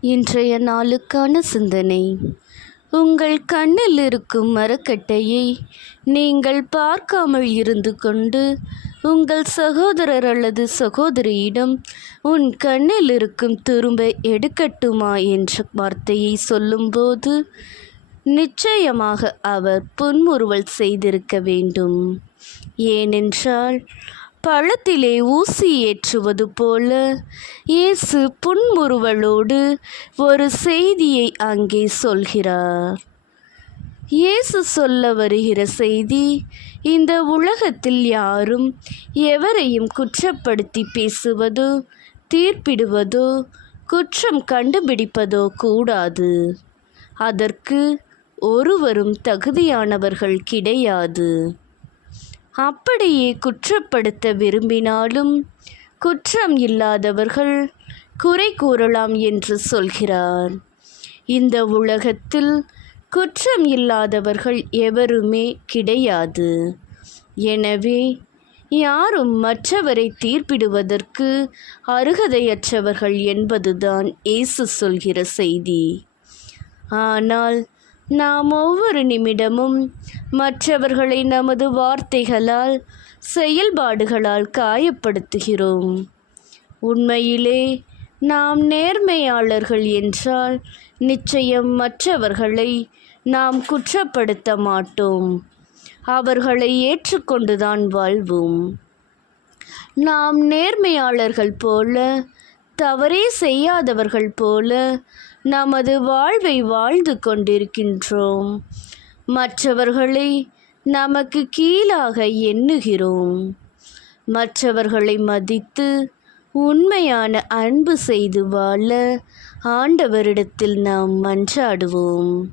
இன்றைய நாளுக்கான சிந்தனை. உங்கள் கண்ணில் இருக்கும் மரக்கட்டையை நீங்கள் பார்க்காமல் இருந்து கொண்டு உங்கள் சகோதரர் அல்லது சகோதரியிடம் உன் கண்ணில் இருக்கும் துரும்பை எடுக்கட்டுமா? என்ற வார்த்தையை சொல்லும்போது நிச்சயமாக அவர் புன்முறுவல் செய்திருக்க வேண்டும். ஏனென்றால் பழத்திலே ஊசி ஏற்றுவது போல. இயேசு புன்முறுவலோடு ஒரு செய்தியை அங்கே சொல்கிறார். இயேசு சொல்ல வருகிற செய்தி இந்த உலகத்தில் யாரும் எவரையும் குற்றப்படுத்தி பேசுவதோ தீர்ப்பிடுவதோ குற்றம் கண்டுபிடிப்பதோ கூடாது. அதற்கு ஒருவரும் தகுதியானவர்கள் கிடையாது. அப்படியே குற்றப்படுத்த விரும்பினாலும் குற்றம் இல்லாதவர்கள் குறை கூறலாம் என்று சொல்கிறார். இந்த உலகத்தில் குற்றம் இல்லாதவர்கள் எவருமே கிடையாது. எனவே யாரும் மற்றவரை தீர்ப்பிடுவதற்கு அருகதையற்றவர்கள் என்பதுதான் இயேசு சொல்கிற செய்தி. ஆனால் நாம் ஒவ்வொரு நிமிடமும் மற்றவர்களை நமது வார்த்தைகளால் செயல்பாடுகளால் காயப்படுத்துகிறோம். உண்மையிலே நாம் நேர்மையாளர்கள் என்றால் நிச்சயம் மற்றவர்களை நாம் குற்றப்படுத்த மாட்டோம். அவர்களை ஏற்றுக்கொண்டுதான் வாழ்வோம். நாம் நேர்மையாளர்கள் போல தவறே செய்யாதவர்கள் போல நமது வாழ்வை வாழ்ந்து கொண்டிருக்கின்றோம். மற்றவர்களை நமக்கு கீழாக எண்ணுகிறோம். மற்றவர்களை மதித்து உண்மையான அன்பு செய்து வாழ ஆண்டவரிடத்தில் நாம் மன்றாடுவோம்.